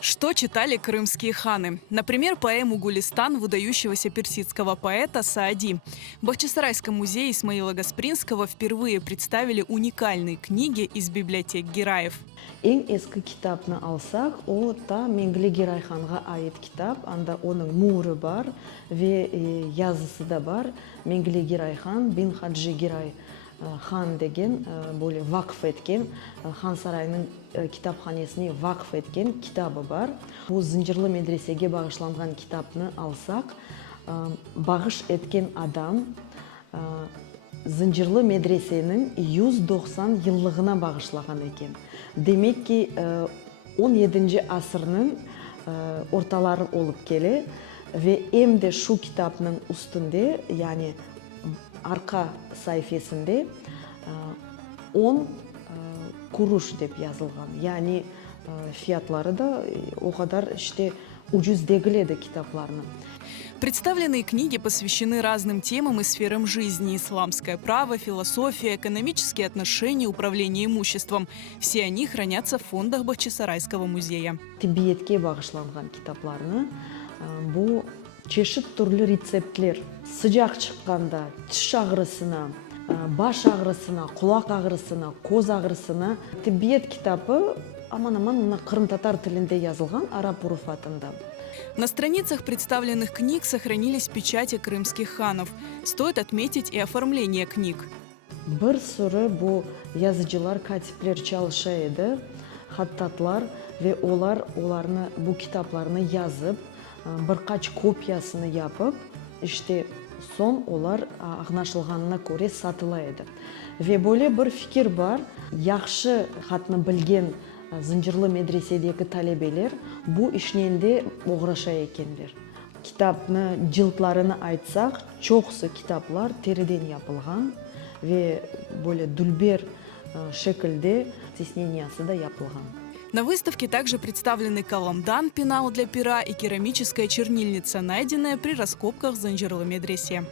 Что читали крымские ханы? Например, поэму «Гулистан» выдающегося персидского поэта Саади. В Бахчисарайском музее Исмаила Гаспринского впервые представили уникальные книги из библиотек Гираев. Ең ескі кітапны алсақ, ол та Менгіле Гирайханға айет кітап, анда оның муры бар, ве yazısı да бар. Менгіле Гирайхан бин Хаджи Гирай хан деген, более вакф еткен, хан сарайының китапханесіне вакф еткен кітабы бар. Бұл Зынжырлы медресеге бағышланған кітапны алсақ, бағыш еткен адам Зынжырлы медресенің 190 yıllığına бағышлаған екен. Демек ки 17 асырның орталары олып келе, ве емде шу китапның үстінде, яғни арқа сайфесінде 10 kuruş деп yazılған. Яғни фиятлары да о қадар іште ucuz дегіледі китапларының. Представленные книги посвящены разным темам и сферам жизни: исламское право, философия, экономические отношения, управление имуществом. Все они хранятся в фондах Бахчисарайского музея. Тибетке бағышланған китапларны бұл чешет түрлі рецептлер. Sıcak шыққанда тіш ағрысына, баш ағрысына, құлақ ағрысына, көз ағрысына. Тибет китапы аман-аман қырым-татар тілінде yazılған, араб уруфатында. На страницах представленных книг сохранились печати крымских ханов. Стоит отметить и оформление книг. Бір сүрі бұл yazıcılar, katipler çalışа еді, хаттатлар, ve оларны бұл китапларны yazып, бірқач копиясыны yapıp, işte son олар аңашылғанына көре сатыла еді. Ve böyle bir fikir бар, яқшы хатны білген Зынжырлы медреседегі талебелер бұл ішінен де оғраша екендер. Китапны жылтларыны айтсақ, çoğusu китаплар теріден yapılған ve böyle дүлбер шекілде тиснениясы да yapılған. На выставке также представлены каламдан, пенал для пера и керамическая чернильница, найденная при раскопках в Зынжырлы медресе.